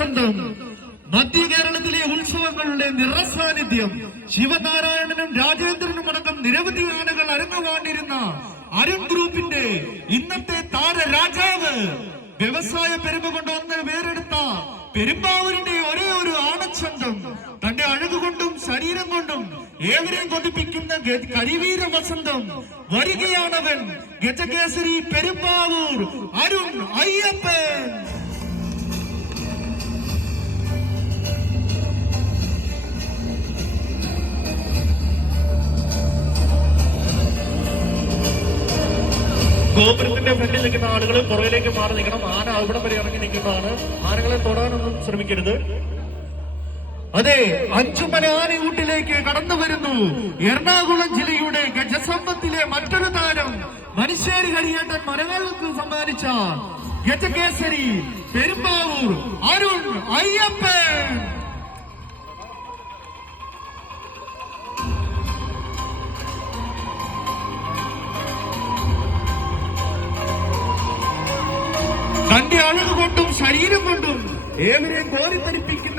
ആനച്ചന്തം. മധ്യ കേരളത്തിലെ ഉത്സവങ്ങളുടെ നിറസാന്നിധ്യം. ശിവനാരായണനും രാജേന്ദ്രനും അടക്കം നിരവധി ആനകൾ അരങ്ങുവാണ്ടിരുന്ന അരുൺ ഗ്രൂപ്പിന്റെ ഇന്നത്തെ താരരാജാവ്, വ്യവസായ പെരുമ കൊണ്ട് ഒന്ന് പേരെടുത്ത പെരുമ്പാവൂരിന്റെ ഒരേ ഒരു ആനച്ചന്തം, തന്റെ അഴകുകൊണ്ടും ശരീരം കൊണ്ടും ഏവരെയും കൊതിപ്പിക്കുന്ന കരിവീര വസന്തം. വരികയാണവൻ, ഗജകേസരി പെരുമ്പാവൂർ അരുൺ അയ്യപ്പൻ. ഗോപുരത്തിന്റെ ഫ്രണ്ടിൽ നിൽക്കുന്ന ആളുകൾ പുറകിലേക്ക് മാറി നിൽക്കണം. ആന അവിടെ വരെ ഇറങ്ങി നിൽക്കുന്നതാണ്. ആനകളെ തൊടാനൊന്നും ശ്രമിക്കരുത്. അതെ, അഞ്ചുമല ആനയൂട്ടിലേക്ക് കടന്നു വരുന്നു എറണാകുളം ജില്ലയുടെ ഗജസമ്പത്തിലെ മറ്റൊരു താരം. മനുശ്ശേരി കരിയേട്ടൻ മലയാളത്തിൽ സമ്മാനിച്ച ഗജകേസരി പെരുമ്പാവൂർ അരുൺ അയ്യപ്പൻ. തന്റെ അഴകുകൊണ്ടും ശരീരം കൊണ്ടും ഏവരെയും കോരിത്തരിപ്പിക്കുന്ന